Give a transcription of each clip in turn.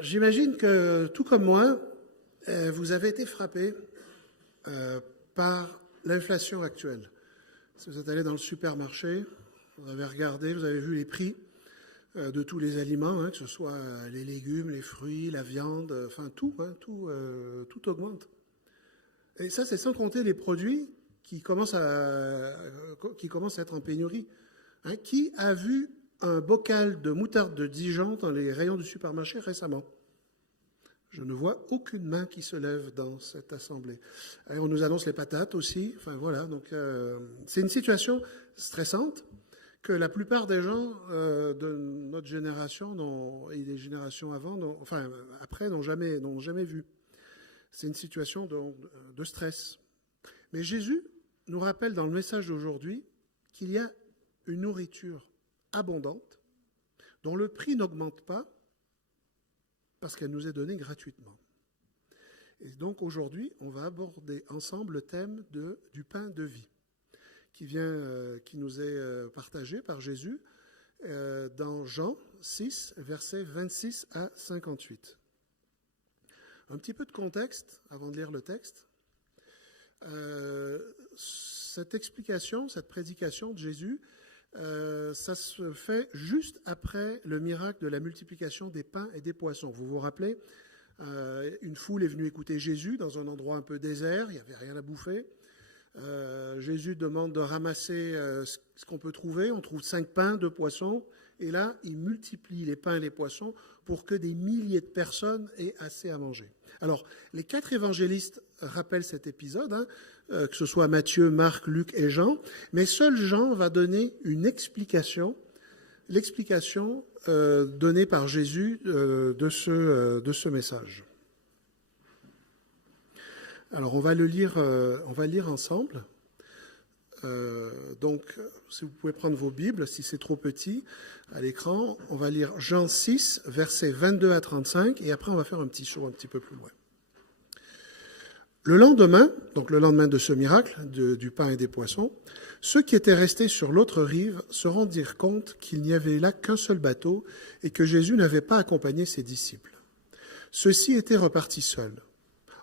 J'imagine que, tout comme moi, vous avez été frappé par l'inflation actuelle. Si vous êtes allé dans le supermarché, vous avez regardé, vous avez vu les prix de tous les aliments, que ce soit les légumes, les fruits, la viande, enfin tout, tout augmente. Et ça, c'est sans compter les produits qui commencent à être en pénurie. Qui a vu un bocal de moutarde de Dijon dans les rayons du supermarché récemment? Je ne vois aucune main qui se lève dans cette assemblée. Et on nous annonce les patates aussi. Enfin voilà, donc c'est une situation stressante que la plupart des gens de notre génération et des générations avant, après, n'ont jamais vu. C'est une situation de stress. Mais Jésus nous rappelle dans le message d'aujourd'hui qu'il y a une nourriture abondante dont le prix n'augmente pas parce qu'elle nous est donnée gratuitement. Et donc aujourd'hui, on va aborder ensemble le thème du pain de vie qui nous est partagé par Jésus dans Jean 6, versets 26 à 58. Un petit peu de contexte avant de lire le texte. Cette explication, cette prédication de Jésus, ça se fait juste après le miracle de la multiplication des pains et des poissons. Vous vous rappelez, une foule est venue écouter Jésus dans un endroit un peu désert, il n'y avait rien à bouffer. Jésus demande de ramasser ce qu'on peut trouver. On trouve 5 pains, 2 poissons. Et là, il multiplie les pains et les poissons pour que des milliers de personnes aient assez à manger. Alors, les 4 évangélistes rappellent cet épisode, que ce soit Matthieu, Marc, Luc et Jean, mais seul Jean va donner une explication, l'explication donnée par Jésus de ce message. Alors, on va lire ensemble. Donc, si vous pouvez prendre vos Bibles, si c'est trop petit, à l'écran, on va lire Jean 6, versets 22 à 35, et après on va faire un petit saut un petit peu plus loin. Le lendemain de ce miracle, du pain et des poissons, ceux qui étaient restés sur l'autre rive se rendirent compte qu'il n'y avait là qu'un seul bateau et que Jésus n'avait pas accompagné ses disciples. Ceux-ci étaient repartis seuls.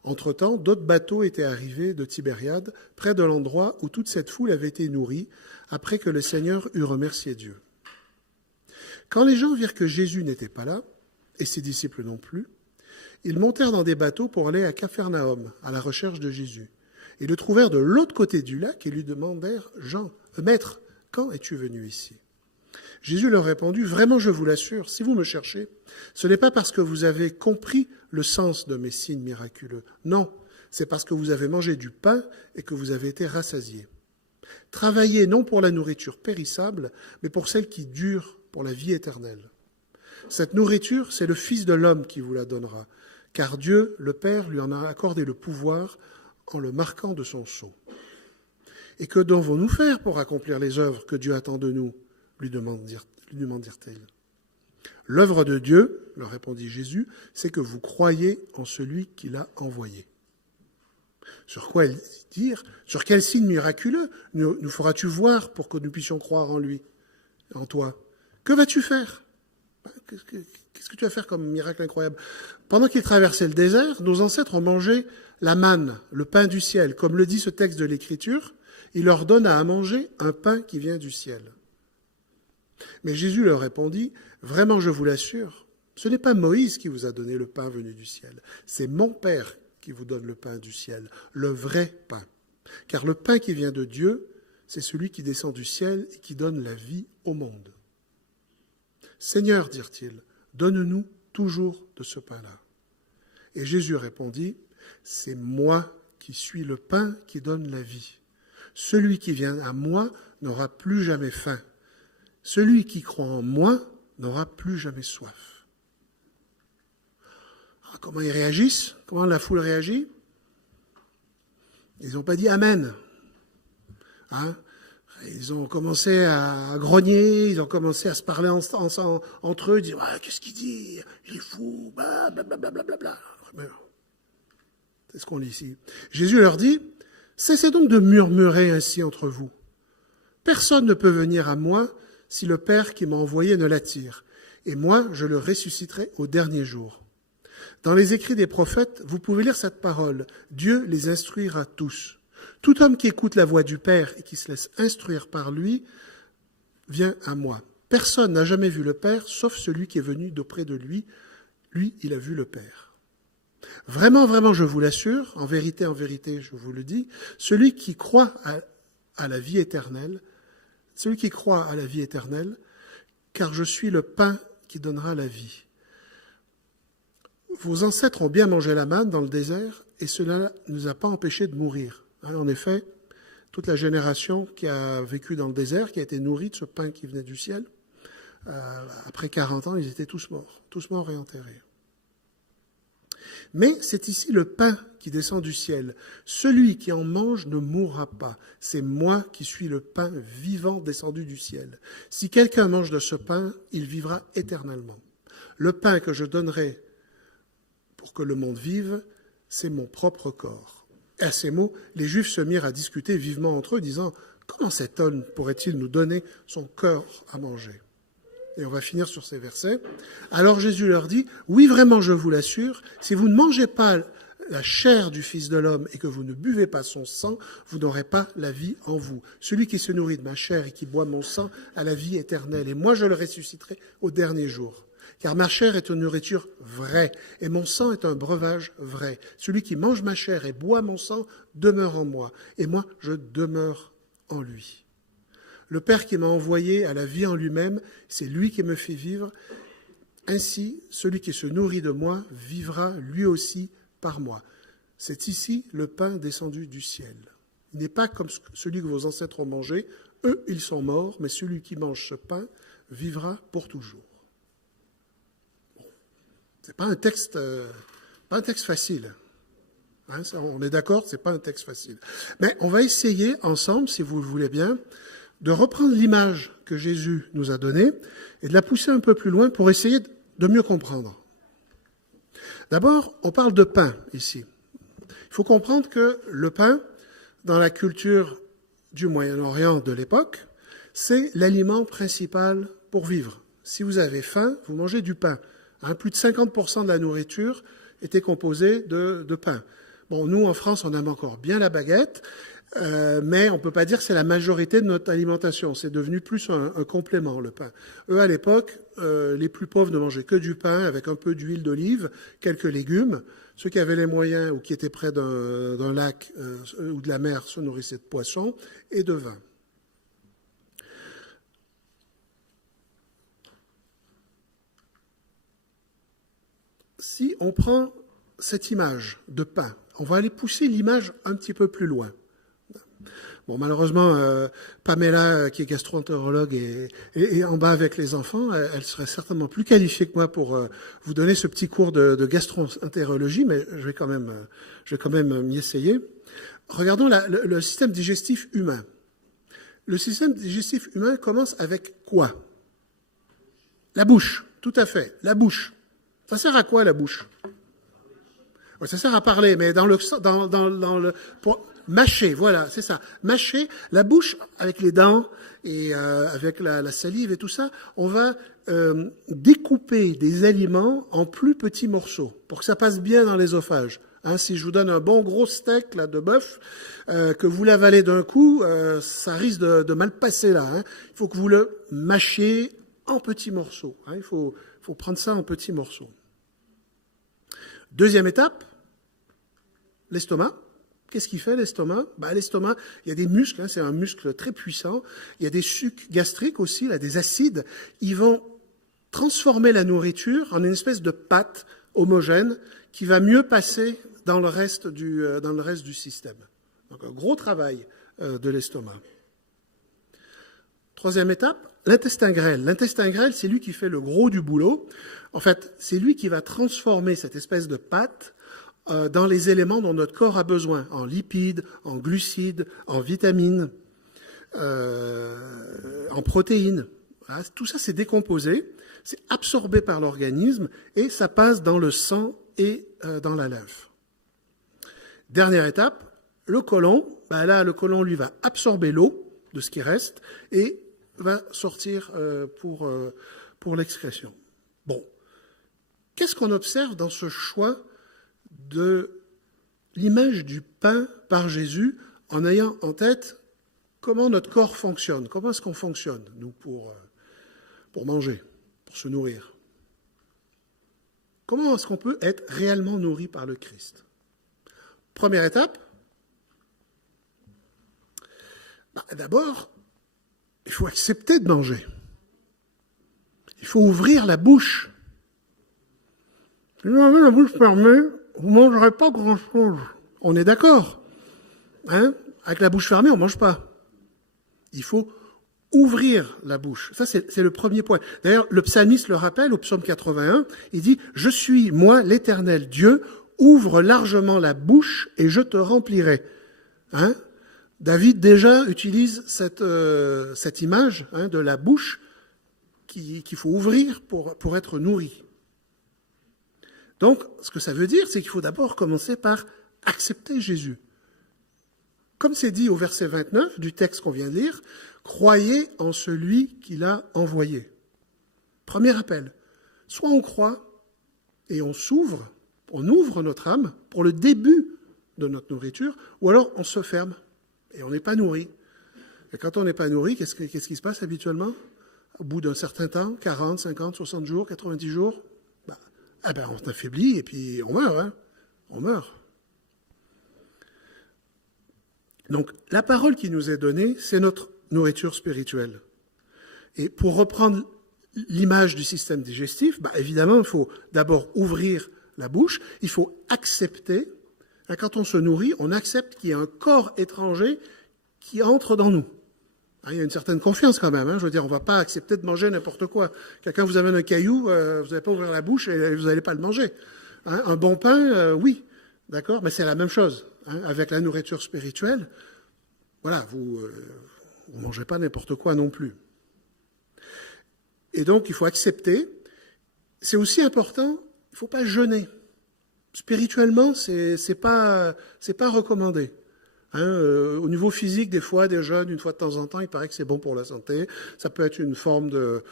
Entre-temps, d'autres bateaux étaient arrivés de Tibériade, près de l'endroit où toute cette foule avait été nourrie, après que le Seigneur eut remercié Dieu. Quand les gens virent que Jésus n'était pas là, et ses disciples non plus, ils montèrent dans des bateaux pour aller à Capharnaüm, à la recherche de Jésus. Ils le trouvèrent de l'autre côté du lac et lui demandèrent « Maître, quand es-tu venu ici ?» Jésus leur répondit « Vraiment, je vous l'assure, si vous me cherchez, ce n'est pas parce que vous avez compris le sens de mes signes miraculeux. Non, c'est parce que vous avez mangé du pain et que vous avez été rassasiés. Travaillez non pour la nourriture périssable, mais pour celle qui dure pour la vie éternelle. Cette nourriture, c'est le Fils de l'homme qui vous la donnera, car Dieu, le Père, lui en a accordé le pouvoir en le marquant de son sceau. Et que devons-nous faire pour accomplir les œuvres que Dieu attend de nous ? Lui demandirent-ils. L'œuvre de Dieu, leur répondit Jésus, c'est que vous croyez en celui qui l'a envoyé. Sur quoi ils dirent, sur quel signe miraculeux nous feras-tu voir pour que nous puissions croire en lui, en toi? Que vas-tu faire? Qu'est-ce que tu vas faire comme miracle incroyable? Pendant qu'ils traversaient le désert, nos ancêtres ont mangé la manne, le pain du ciel. Comme le dit ce texte de l'Écriture, il leur donne à manger un pain qui vient du ciel. Mais Jésus leur répondit, « Vraiment, je vous l'assure, ce n'est pas Moïse qui vous a donné le pain venu du ciel, c'est mon Père qui vous donne le pain du ciel, le vrai pain. Car le pain qui vient de Dieu, c'est celui qui descend du ciel et qui donne la vie au monde. » « Seigneur, dirent-ils, donne-nous toujours de ce pain-là. » Et Jésus répondit, « C'est moi qui suis le pain qui donne la vie. Celui qui vient à moi n'aura plus jamais faim. Celui qui croit en moi n'aura plus jamais soif. » Alors, comment ils réagissent? Comment la foule réagit? Ils n'ont pas dit Amen. Ils ont commencé à grogner, ils ont commencé à se parler entre eux, dire qu'est-ce qu'il dit? Il est fou, blablabla. C'est ce qu'on lit ici. Jésus leur dit, cessez donc de murmurer ainsi entre vous. Personne ne peut venir à moi si le Père qui m'a envoyé ne l'attire. et moi je le ressusciterai au dernier jour. Dans les écrits des prophètes, vous pouvez lire cette parole. Dieu les instruira tous. Tout homme qui écoute la voix du Père et qui se laisse instruire par lui vient à moi. Personne n'a jamais vu le Père, sauf celui qui est venu d'auprès de lui. Lui, il a vu le Père. Vraiment, vraiment, je vous l'assure, en vérité, je vous le dis, celui qui croit à la vie éternelle, car je suis le pain qui donnera la vie. Vos ancêtres ont bien mangé la manne dans le désert, et cela ne nous a pas empêchés de mourir. En effet, toute la génération qui a vécu dans le désert, qui a été nourrie de ce pain qui venait du ciel, après 40 ans, ils étaient tous morts et enterrés. Mais c'est ici le pain qui descend du ciel. Celui qui en mange ne mourra pas. C'est moi qui suis le pain vivant descendu du ciel. Si quelqu'un mange de ce pain, il vivra éternellement. Le pain que je donnerai pour que le monde vive, c'est mon propre corps. Et à ces mots, les Juifs se mirent à discuter vivement entre eux, disant « Comment cet homme pourrait-il nous donner son corps à manger ?» Et on va finir sur ces versets. Alors Jésus leur dit, « Oui, vraiment, je vous l'assure, si vous ne mangez pas la chair du Fils de l'homme et que vous ne buvez pas son sang, vous n'aurez pas la vie en vous. Celui qui se nourrit de ma chair et qui boit mon sang a la vie éternelle, et moi je le ressusciterai au dernier jour. Car ma chair est une nourriture vraie, et mon sang est un breuvage vrai. Celui qui mange ma chair et boit mon sang demeure en moi, et moi je demeure en lui. Le Père qui m'a envoyé a la vie en lui-même, c'est lui qui me fait vivre. Ainsi, celui qui se nourrit de moi vivra lui aussi par moi. C'est ici le pain descendu du ciel. Il n'est pas comme celui que vos ancêtres ont mangé. Eux, ils sont morts, mais celui qui mange ce pain vivra pour toujours. Bon. C'est pas un texte facile. Hein, on est d'accord, c'est pas un texte facile. Mais on va essayer ensemble, si vous le voulez bien, de reprendre l'image que Jésus nous a donnée et de la pousser un peu plus loin pour essayer de mieux comprendre. D'abord, on parle de pain ici. Il faut comprendre que le pain, dans la culture du Moyen-Orient de l'époque, c'est l'aliment principal pour vivre. Si vous avez faim, vous mangez du pain. Plus de 50% de la nourriture était composée de pain. Bon, nous, en France, on aime encore bien la baguette, mais on ne peut pas dire que c'est la majorité de notre alimentation. C'est devenu plus un complément, le pain. Eux, à l'époque, les plus pauvres ne mangeaient que du pain avec un peu d'huile d'olive, quelques légumes. Ceux qui avaient les moyens ou qui étaient près d'un lac ou de la mer se nourrissaient de poissons et de vin. Si on prend cette image de pain, on va aller pousser l'image un petit peu plus loin. Bon, malheureusement, Pamela, qui est gastro-entérologue, est en bas avec les enfants. Elle serait certainement plus qualifiée que moi pour vous donner ce petit cours de gastro-entérologie, mais je vais quand même m'y essayer. Regardons le système digestif humain. Le système digestif humain commence avec quoi? La bouche, tout à fait, la bouche. Ça sert à quoi, la bouche? Ouais, ça sert à parler, mais pour mâcher, voilà, c'est ça. Mâcher, la bouche avec les dents et avec la salive et tout ça, on va découper des aliments en plus petits morceaux pour que ça passe bien dans l'ésophage. Hein, si je vous donne un bon gros steak là, de bœuf, que vous l'avalez d'un coup, ça risque de mal passer là. Hein. Il faut que vous le mâchiez en petits morceaux. Hein. Il faut prendre ça en petits morceaux. Deuxième étape, l'estomac. Qu'est-ce qu'il fait, l'estomac? L'estomac, il y a des muscles, hein, c'est un muscle très puissant. Il y a des sucs gastriques aussi, là, des acides. Ils vont transformer la nourriture en une espèce de pâte homogène qui va mieux passer dans le reste du système. Donc, un gros travail de l'estomac. Troisième étape, l'intestin grêle. L'intestin grêle, c'est lui qui fait le gros du boulot. En fait, c'est lui qui va transformer cette espèce de pâte dans les éléments dont notre corps a besoin, en lipides, en glucides, en vitamines, en protéines. Voilà, tout ça, c'est décomposé, c'est absorbé par l'organisme et ça passe dans le sang et dans la lymphe. Dernière étape, le côlon. Là, le côlon, lui, va absorber l'eau de ce qui reste et va sortir pour l'excrétion. Bon, qu'est-ce qu'on observe dans ce choix de l'image du pain par Jésus en ayant en tête comment notre corps fonctionne? Comment est-ce qu'on fonctionne, nous, pour manger, pour se nourrir? Comment est-ce qu'on peut être réellement nourri par le Christ? Première étape, d'abord, il faut accepter de manger. Il faut ouvrir la bouche. Si vous avez la bouche fermée, vous ne mangerez pas grand-chose. On est d'accord, hein? Avec la bouche fermée, on ne mange pas. Il faut ouvrir la bouche. Ça, c'est le premier point. D'ailleurs, le psalmiste le rappelle au psaume 81, il dit « Je suis, moi, l'Éternel Dieu, ouvre largement la bouche et je te remplirai. » Hein? David déjà utilise cette image, hein, de la bouche qu'il faut ouvrir pour être nourri. Donc, ce que ça veut dire, c'est qu'il faut d'abord commencer par accepter Jésus. Comme c'est dit au verset 29 du texte qu'on vient de lire, « Croyez en celui qui l'a envoyé ». Premier appel. Soit on croit et on ouvre notre âme pour le début de notre nourriture, ou alors on se ferme et on n'est pas nourri. Et quand on n'est pas nourri, qu'est-ce qui se passe habituellement? Au bout d'un certain temps, 40, 50, 60 jours, 90 jours, on s'affaiblit et puis on meurt. Hein? On meurt. Donc, la parole qui nous est donnée, c'est notre nourriture spirituelle. Et pour reprendre l'image du système digestif, évidemment, il faut d'abord ouvrir la bouche, il faut accepter. Quand on se nourrit, on accepte qu'il y a un corps étranger qui entre dans nous. Il y a une certaine confiance quand même. Je veux dire, on ne va pas accepter de manger n'importe quoi. Quelqu'un vous amène un caillou, vous n'allez pas ouvrir la bouche et vous n'allez pas le manger. Un bon pain, oui, d'accord, mais c'est la même chose. Avec la nourriture spirituelle, voilà, vous ne mangez pas n'importe quoi non plus. Et donc, il faut accepter. C'est aussi important, il ne faut pas jeûner. Spirituellement, c'est pas recommandé. Au niveau physique, des fois, des jeûnes, une fois de temps en temps, il paraît que c'est bon pour la santé. Ça peut être une forme de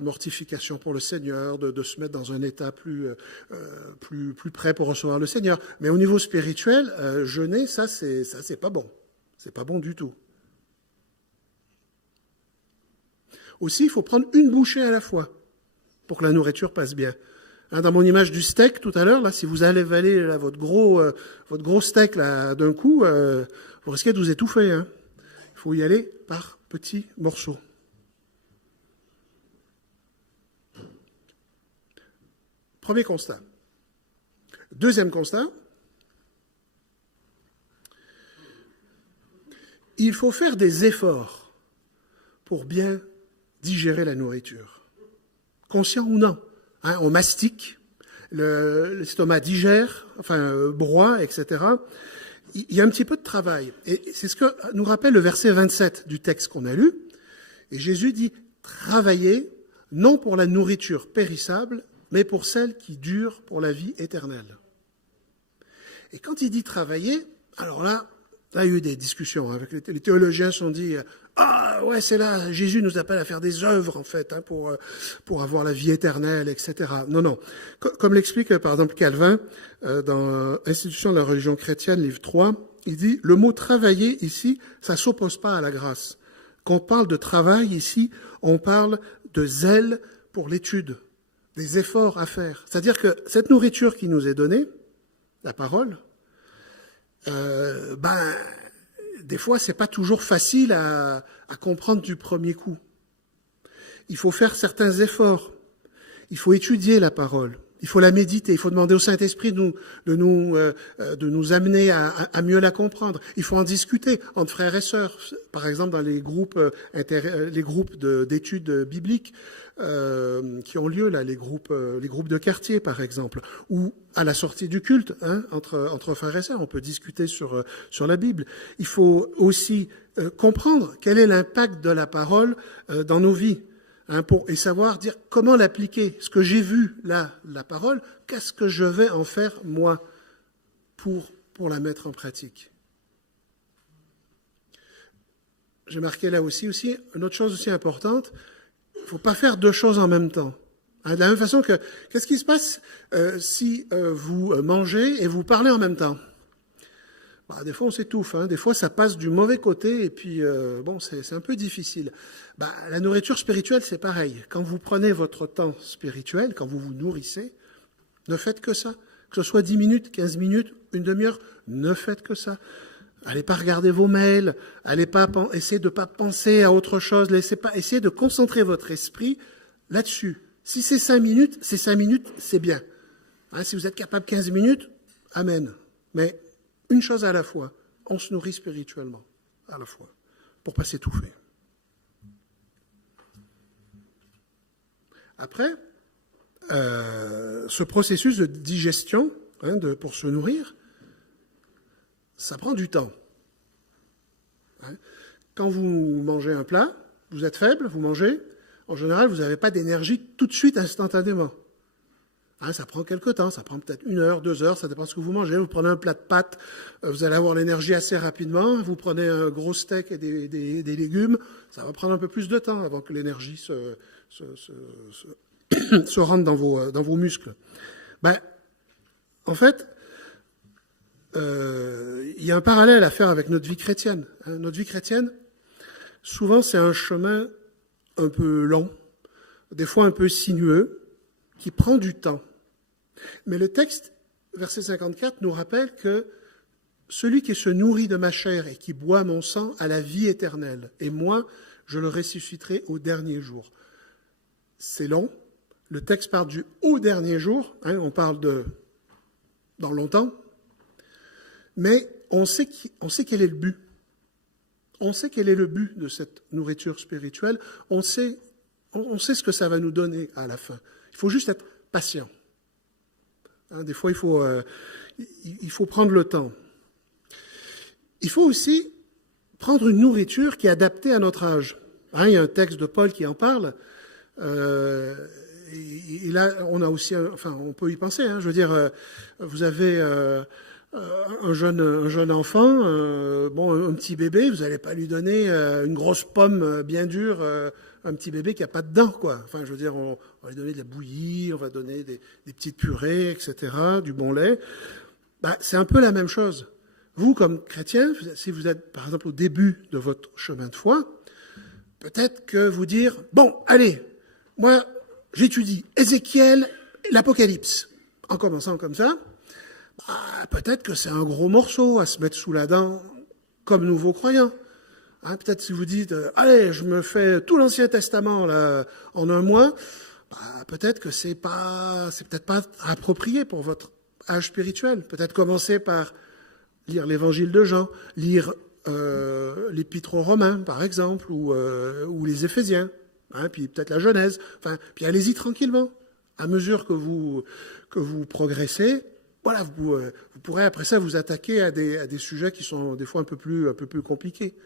mortification pour le Seigneur, de se mettre dans un état plus prêt pour recevoir le Seigneur. Mais au niveau spirituel, jeûner, ça c'est pas bon. C'est pas bon du tout. Aussi, il faut prendre une bouchée à la fois pour que la nourriture passe bien. Dans mon image du steak tout à l'heure, là, si vous allez avaler là, votre gros steak là d'un coup, vous risquez de vous étouffer. Hein. Il faut y aller par petits morceaux. Premier constat. Deuxième constat. Il faut faire des efforts pour bien digérer la nourriture. Conscient ou non. On mastique, l'estomac digère, broie, etc. Il y a un petit peu de travail. Et c'est ce que nous rappelle le verset 27 du texte qu'on a lu. Et Jésus dit « Travaillez, non pour la nourriture périssable, mais pour celle qui dure pour la vie éternelle. » Et quand il dit « travailler », alors là, il y a eu des discussions. Avec les théologiens se sont dit « Ah, ouais, c'est là, Jésus nous appelle à faire des œuvres, en fait, pour avoir la vie éternelle, etc. » Non. Comme l'explique, par exemple, Calvin, dans Institution de la religion chrétienne, livre 3, il dit « Le mot « travailler » ici, ça s'oppose pas à la grâce. Quand on parle de travail ici, on parle de zèle pour l'étude, des efforts à faire. C'est-à-dire que cette nourriture qui nous est donnée, la parole, des fois, c'est pas toujours facile à comprendre du premier coup. Il faut faire certains efforts. Il faut étudier la parole. Il faut la méditer. Il faut demander au Saint-Esprit de nous amener à mieux la comprendre. Il faut en discuter entre frères et sœurs. Par exemple, dans les groupes d'études bibliques qui ont lieu là, les groupes de quartier, par exemple, ou à la sortie du culte, entre frères et sœurs, on peut discuter sur la Bible. Il faut aussi comprendre quel est l'impact de la parole dans nos vies. Et savoir dire comment l'appliquer. Ce que j'ai vu là, la parole, qu'est-ce que je vais en faire, moi, pour la mettre en pratique. J'ai marqué là aussi une autre chose aussi importante, il ne faut pas faire deux choses en même temps. De la même façon que, qu'est-ce qui se passe si vous mangez et vous parlez en même temps? Des fois, on s'étouffe. Des fois, ça passe du mauvais côté et puis, c'est un peu difficile. La nourriture spirituelle, c'est pareil. Quand vous prenez votre temps spirituel, quand vous vous nourrissez, ne faites que ça. Que ce soit 10 minutes, 15 minutes, une demi-heure, ne faites que ça. Allez pas regarder vos mails, allez pas essayer de pas penser à autre chose, essayez de concentrer votre esprit là-dessus. Si c'est 5 minutes, c'est bien. Si vous êtes capable 15 minutes, amen. Mais une chose à la fois, on se nourrit spirituellement à la fois, pour pas s'étouffer. Après, ce processus de digestion, pour se nourrir, ça prend du temps. Quand vous mangez un plat, vous êtes faible, vous mangez, en général, vous n'avez pas d'énergie tout de suite, instantanément. Ça prend quelque temps, ça prend peut-être 1 heure, 2 heures, ça dépend de ce que vous mangez. Vous prenez un plat de pâtes, vous allez avoir l'énergie assez rapidement. Vous prenez un gros steak et des légumes, ça va prendre un peu plus de temps avant que l'énergie se rentre dans vos muscles. En fait, il y a un parallèle à faire avec notre vie chrétienne. Notre vie chrétienne, souvent, c'est un chemin un peu long, des fois un peu sinueux, qui prend du temps. Mais le texte, verset 54, nous rappelle que celui qui se nourrit de ma chair et qui boit mon sang a la vie éternelle, et moi, je le ressusciterai au dernier jour. C'est long. Le texte parle du au dernier jour. On parle de dans longtemps. Mais on sait quel est le but. On sait quel est le but de cette nourriture spirituelle. On sait ce que ça va nous donner à la fin. Il faut juste être patient. Des fois, il faut prendre le temps. Il faut aussi prendre une nourriture qui est adaptée à notre âge. Il y a un texte de Paul qui en parle. Et là, on a aussi, on peut y penser. Je veux dire, vous avez un jeune enfant, un petit bébé, vous n'allez pas lui donner une grosse pomme bien dure, un petit bébé qui n'a pas de dents, quoi. Je veux dire, on va lui donner de la bouillie, on va donner des petites purées, etc., du bon lait. C'est un peu la même chose. Vous, comme chrétien, si vous êtes, par exemple, au début de votre chemin de foi, peut-être que vous dire, bon, allez, moi, j'étudie Ézéchiel, l'Apocalypse. En commençant comme ça, peut-être que c'est un gros morceau à se mettre sous la dent comme nouveau croyant. Peut-être si vous dites, allez, je me fais tout l'Ancien Testament là, en 1 mois, peut-être que c'est peut-être pas approprié pour votre âge spirituel. Peut-être commencer par lire l'Évangile de Jean, lire l'Épître aux Romains, par exemple, ou les Éphésiens, puis peut-être la Genèse. Puis allez-y tranquillement. À mesure que vous progressez, voilà, vous pourrez après ça vous attaquer à des sujets qui sont des fois un peu plus compliqués.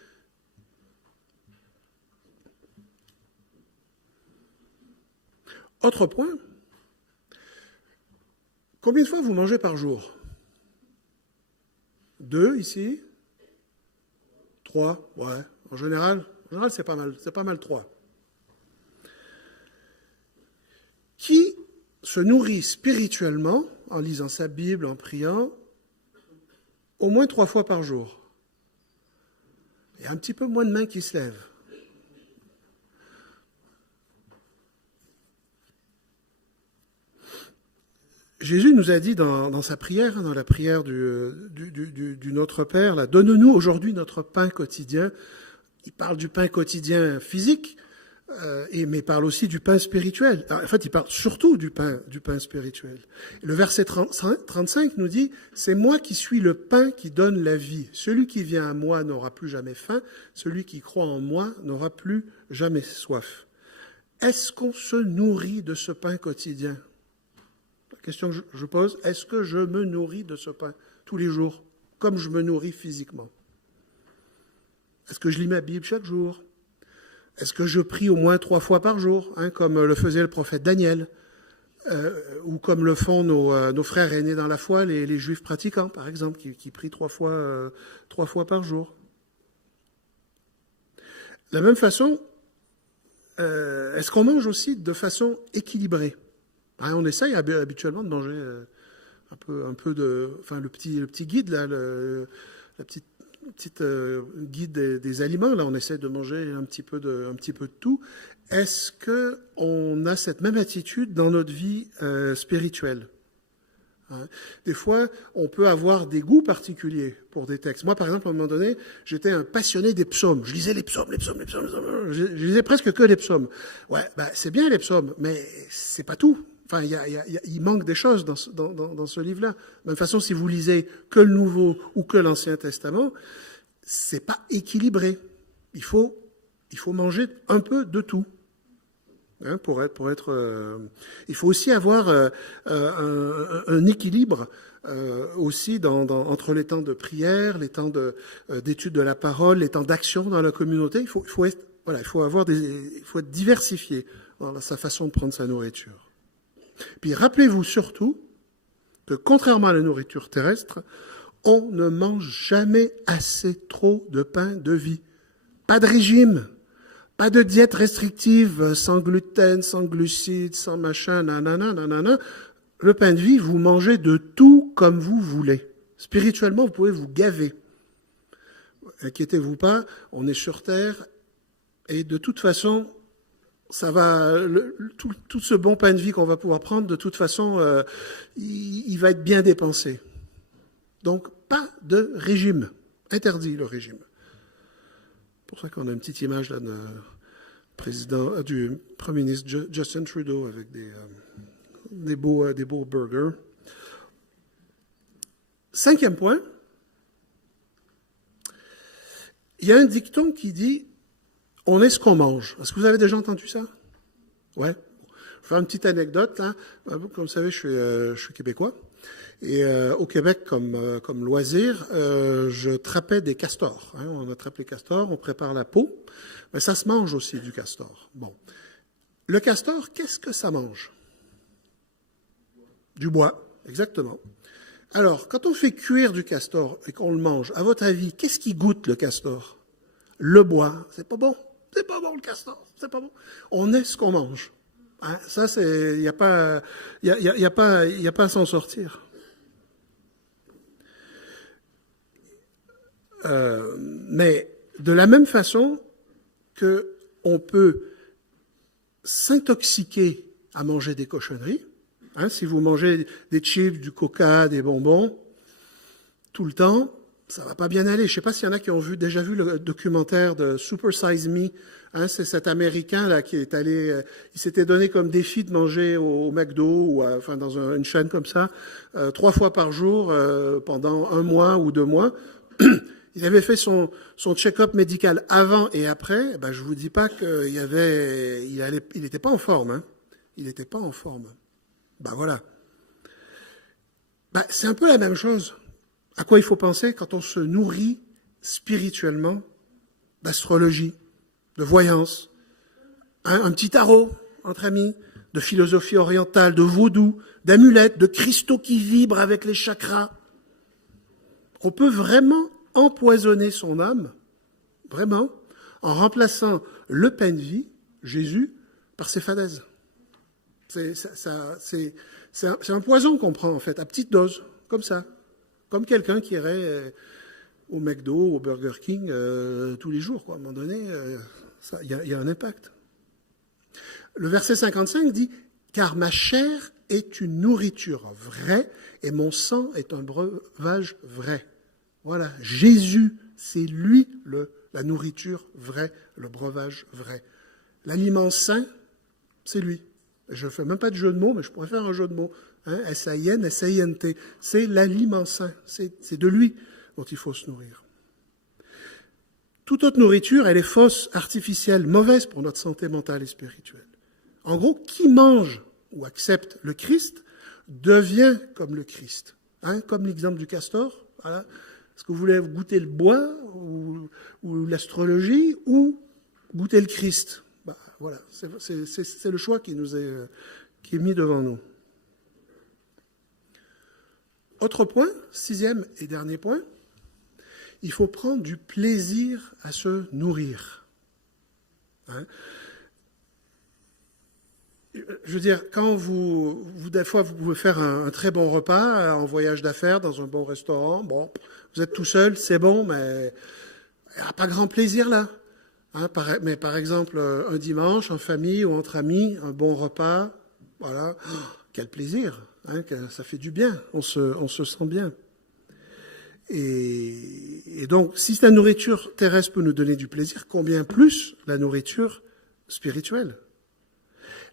Autre point, combien de fois vous mangez par jour? 2 ici? 3? Ouais. En général, c'est pas mal 3. Qui se nourrit spirituellement en lisant sa Bible, en priant, au moins 3 fois par jour? Il y a un petit peu moins de mains qui se lèvent. Jésus nous a dit dans sa prière, dans la prière du Notre Père, là, donne-nous aujourd'hui notre pain quotidien. Il parle du pain quotidien physique, mais il parle aussi du pain spirituel. Alors, en fait, il parle surtout du pain spirituel. Le verset 35 nous dit, c'est moi qui suis le pain qui donne la vie. Celui qui vient à moi n'aura plus jamais faim. Celui qui croit en moi n'aura plus jamais soif. Est-ce qu'on se nourrit de ce pain quotidien? La question que je pose, est-ce que je me nourris de ce pain tous les jours, comme je me nourris physiquement? Est-ce que je lis ma Bible chaque jour? Est-ce que je prie au moins 3 fois par jour, comme le faisait le prophète Daniel, ou comme le font nos frères aînés dans la foi, les juifs pratiquants, par exemple, qui prient 3 fois par jour? De la même façon, est-ce qu'on mange aussi de façon équilibrée? Hein, on essaye habituellement de manger un peu de, enfin le petit guide là, la petite guide des aliments. Là, on essaie de manger un petit peu de tout. Est-ce que on a cette même attitude dans notre vie spirituelle? Hein. Des fois, on peut avoir des goûts particuliers pour des textes. Moi, par exemple, à un moment donné, j'étais un passionné des psaumes. Je lisais les psaumes. Je lisais presque que les psaumes. Ouais, ben, c'est bien les psaumes, mais c'est pas tout. Enfin, il manque des choses dans ce livre-là. De la même façon, si vous lisez que le Nouveau ou que l'Ancien Testament, c'est pas équilibré. Il faut manger un peu de tout. Hein, il faut aussi avoir un équilibre aussi entre les temps de prière, les temps d'étude de la parole, les temps d'action dans la communauté. Il faut être diversifié dans sa façon de prendre sa nourriture. Puis rappelez-vous surtout que contrairement à la nourriture terrestre, on ne mange jamais assez trop de pain de vie. Pas de régime. Pas de diète restrictive, sans gluten, sans glucides, sans machin, nanana. Le pain de vie, vous mangez de tout comme vous voulez. Spirituellement, vous pouvez vous gaver. Inquiétez-vous pas, on est sur Terre, et de toute façon, ça va, tout ce bon pain de vie qu'on va pouvoir prendre, de toute façon, il va être bien dépensé. Donc, pas de régime. Interdit le régime. C'est pour ça qu'on a une petite image là du Premier ministre Justin Trudeau avec des beaux burgers. 5e point, il y a un dicton qui dit « on est ce qu'on mange ». Est-ce que vous avez déjà entendu ça? Ouais. Je vais faire une petite anecdote. Là. Comme vous savez, je suis québécois. Et au Québec, comme loisir, je trappais des castors. Hein, on attrape les castors, on prépare la peau. Mais ça se mange aussi, du castor. Bon. Le castor, qu'est-ce que ça mange? Du bois, exactement. Alors, quand on fait cuire du castor et qu'on le mange, à votre avis, qu'est-ce qui goûte le castor? Le bois. C'est pas bon. C'est pas bon, le castor. C'est pas bon. On est ce qu'on mange. Hein, ça, il n'y a pas à s'en sortir. Mais de la même façon qu'on peut s'intoxiquer à manger des cochonneries, hein, si vous mangez des chips, du coca, des bonbons, tout le temps, ça va pas bien aller. Je ne sais pas s'il y en a qui ont déjà vu le documentaire de Super Size Me. Hein, c'est cet Américain là qui est allé, il s'était donné comme défi de manger au McDo ou enfin dans une chaîne comme ça 3 fois par jour pendant 1 mois ou 2 mois. Il avait fait son check-up médical avant et après. Ben, je vous dis pas qu'il il n'était pas en forme. Hein. Il n'était pas en forme. Ben voilà. Ben, c'est un peu la même chose. À quoi il faut penser quand on se nourrit spirituellement d'astrologie, de voyance, un petit tarot entre amis, de philosophie orientale, de vaudou, d'amulettes, de cristaux qui vibrent avec les chakras. On peut vraiment empoisonner son âme, vraiment, en remplaçant le pain de vie, Jésus, par ses fadaises. C'est un poison qu'on prend, en fait, à petite dose, comme ça. Comme quelqu'un qui irait au McDo, au Burger King, tous les jours, quoi. À un moment donné, il y a un impact. Le verset 55 dit « Car ma chair est une nourriture vraie et mon sang est un breuvage vrai. » Voilà, Jésus, c'est lui la nourriture vraie, le breuvage vrai. L'aliment sain, c'est lui. Je ne fais même pas de jeu de mots, mais je pourrais faire un jeu de mots. Hein, S-A-I-N, S-A-I-N-T. C'est l'aliment sain. C'est de lui dont il faut se nourrir. Toute autre nourriture, elle est fausse, artificielle, mauvaise pour notre santé mentale et spirituelle. En gros, qui mange ou accepte le Christ devient comme le Christ. Hein, comme l'exemple du castor. Voilà. Est-ce que vous voulez goûter le bois ou l'astrologie ou goûter le Christ? Ben, voilà, c'est le choix qui est mis devant nous. Autre point, 6e et dernier point, il faut prendre du plaisir à se nourrir. Hein? je veux dire, quand des fois, vous pouvez faire un très bon repas en voyage d'affaires dans un bon restaurant. Bon, vous êtes tout seul, c'est bon, mais il n'y a pas grand plaisir là. Hein, mais par exemple, un dimanche, en famille ou entre amis, un bon repas, voilà, oh, quel plaisir, hein, ça fait du bien, on se sent bien. Et donc, si la nourriture terrestre peut nous donner du plaisir, combien plus la nourriture spirituelle?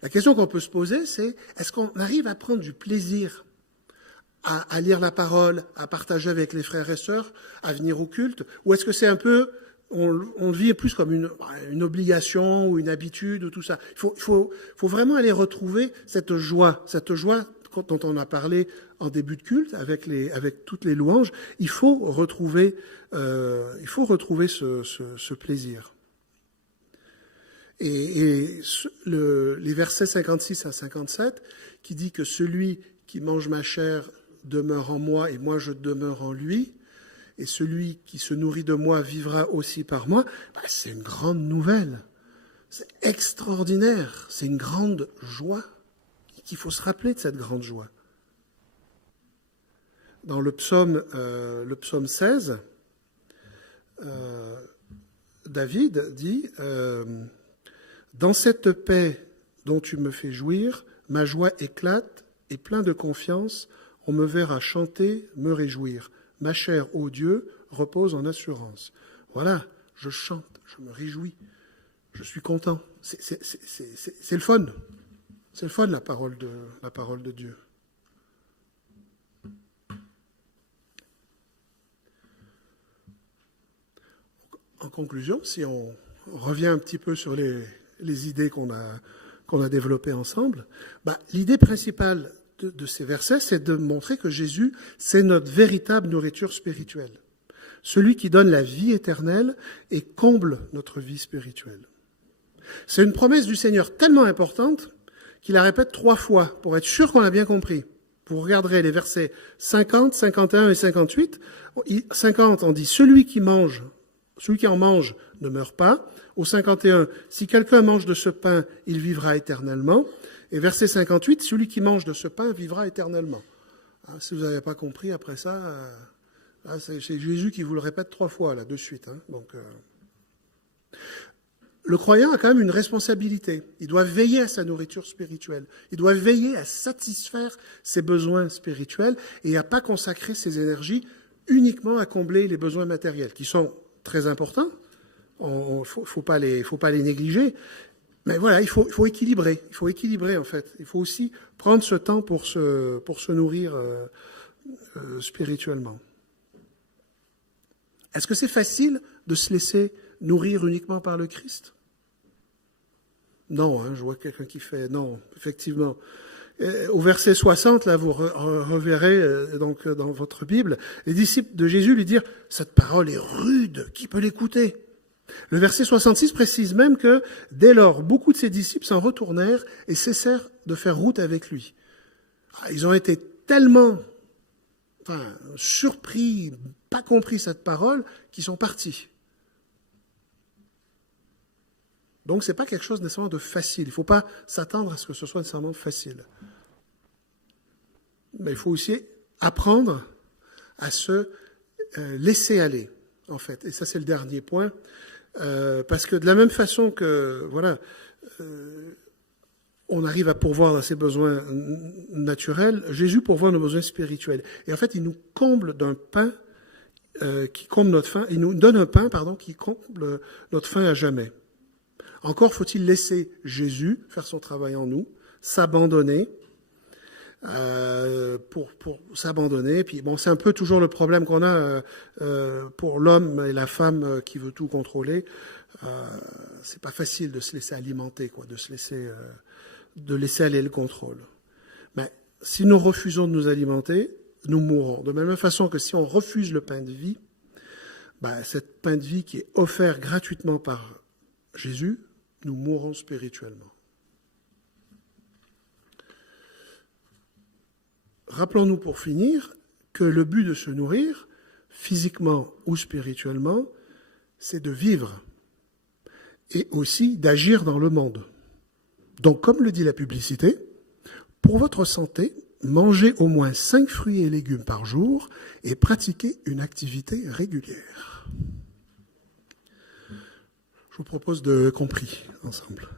La question qu'on peut se poser, c'est est-ce qu'on arrive à prendre du plaisir à lire la parole, à partager avec les frères et sœurs, à venir au culte, ou est-ce que c'est un peu, on le vit plus comme une obligation ou une habitude ou tout ça? Il faut vraiment aller retrouver cette joie dont on a parlé en début de culte avec toutes les louanges. Il faut retrouver ce plaisir. Et les versets 56 à 57 qui dit que celui qui mange ma chair demeure en moi et moi je demeure en lui, et celui qui se nourrit de moi vivra aussi par moi, c'est une grande nouvelle. C'est extraordinaire. C'est une grande joie. Qu'il faut se rappeler de cette grande joie. Dans le psaume 16, David dit dans cette paix dont tu me fais jouir, ma joie éclate et plein de confiance, on me verra chanter, me réjouir. Ma chair, ô Dieu, repose en assurance. Voilà, je chante, je me réjouis, je suis content. C'est le fun. C'est le fun, la parole de Dieu. En conclusion, si on revient un petit peu sur les idées qu'on a développées ensemble, l'idée principale de ces versets, c'est de montrer que Jésus, c'est notre véritable nourriture spirituelle. Celui qui donne la vie éternelle et comble notre vie spirituelle. C'est une promesse du Seigneur tellement importante qu'il la répète 3 fois pour être sûr qu'on l'a bien compris. Vous regarderez les versets 50, 51 et 58. 50, on dit « Celui qui en mange ne meurt pas ». Au 51, « Si quelqu'un mange de ce pain, il vivra éternellement ». Et verset 58, « Celui qui mange de ce pain vivra éternellement ». Si vous n'avez pas compris, après ça, c'est Jésus qui vous le répète 3 fois, là, de suite. Donc, le croyant a quand même une responsabilité. Il doit veiller à sa nourriture spirituelle. Il doit veiller à satisfaire ses besoins spirituels et à pas consacrer ses énergies uniquement à combler les besoins matériels, qui sont très importants. Faut pas les négliger. Mais voilà, il faut équilibrer. Il faut équilibrer, en fait. Il faut aussi prendre ce temps pour se nourrir spirituellement. Est-ce que c'est facile de se laisser nourrir uniquement par le Christ? Non, je vois quelqu'un qui fait non, effectivement. Au verset 60, là, vous reverrez donc dans votre Bible, les disciples de Jésus lui dirent « Cette parole est rude, qui peut l'écouter ?» Le verset 66 précise même que dès lors, beaucoup de ses disciples s'en retournèrent et cessèrent de faire route avec lui. Ils ont été tellement surpris, pas compris cette parole, qu'ils sont partis. Donc, ce n'est pas quelque chose nécessairement de facile. Il ne faut pas s'attendre à ce que ce soit nécessairement facile. Mais il faut aussi apprendre à se laisser aller, en fait. Et ça, c'est le dernier point. Parce que de la même façon que, on arrive à pourvoir dans ses besoins naturels, Jésus pourvoit nos besoins spirituels. Et en fait, il nous comble d'un pain qui comble notre faim. Il nous donne un pain, qui comble notre faim à jamais. Encore faut-il laisser Jésus faire son travail en nous, s'abandonner, pour s'abandonner. Puis bon, c'est un peu toujours le problème qu'on a pour l'homme et la femme qui veut tout contrôler. C'est pas facile de se laisser alimenter, de laisser aller le contrôle. Mais si nous refusons de nous alimenter, nous mourrons. De la même façon que si on refuse le pain de vie, cette pain de vie qui est offert gratuitement par Jésus, nous mourrons spirituellement. Rappelons-nous pour finir que le but de se nourrir, physiquement ou spirituellement, c'est de vivre et aussi d'agir dans le monde. Donc, comme le dit la publicité, pour votre santé, mangez au moins 5 fruits et légumes par jour et pratiquez une activité régulière. Je vous propose de compris ensemble.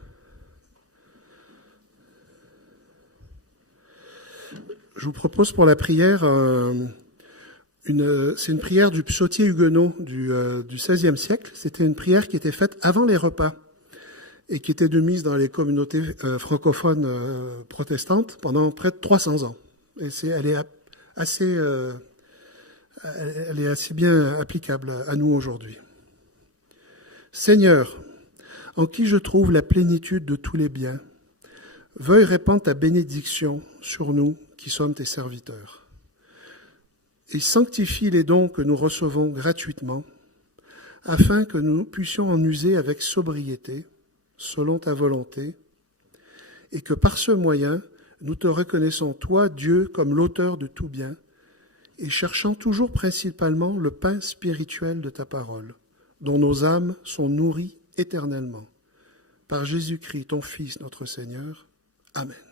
Je vous propose pour la prière, c'est une prière du psautier huguenot du XVIe siècle. C'était une prière qui était faite avant les repas et qui était de mise dans les communautés francophones protestantes pendant près de 300 ans. Et elle est assez bien applicable à nous aujourd'hui. Seigneur, en qui je trouve la plénitude de tous les biens, veuille répandre ta bénédiction sur nous qui sommes tes serviteurs. Et sanctifie les dons que nous recevons gratuitement, afin que nous puissions en user avec sobriété, selon ta volonté, et que par ce moyen, nous te reconnaissons, toi, Dieu, comme l'auteur de tout bien, et cherchant toujours principalement le pain spirituel de ta parole, dont nos âmes sont nourries éternellement. Par Jésus-Christ, ton Fils, notre Seigneur. Amen.